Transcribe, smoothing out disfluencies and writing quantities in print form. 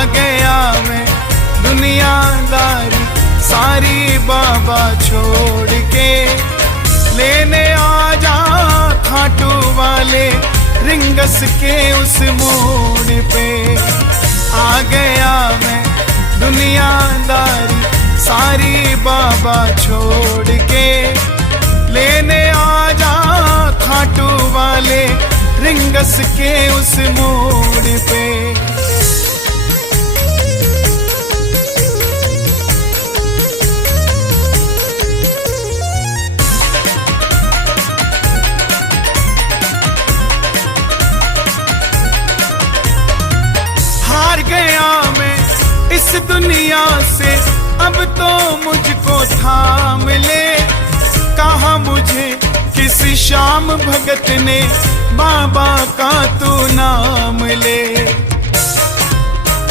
आ गया मैं दुनियादारी सारी बाबा छोड़ के, लेने आ जा खाटू वाले रिंगस के उस मोड़ पे। आ गया मैं दुनियादारी सारी बाबा छोड़ के, लेने आ जा खाटू वाले रिंगस के उस मोड़ पे। हार गया मैं इस दुनिया से, अब तो मुझको थाम ले। कहा मुझे किसी श्याम भगत ने बाबा का तू नाम ले।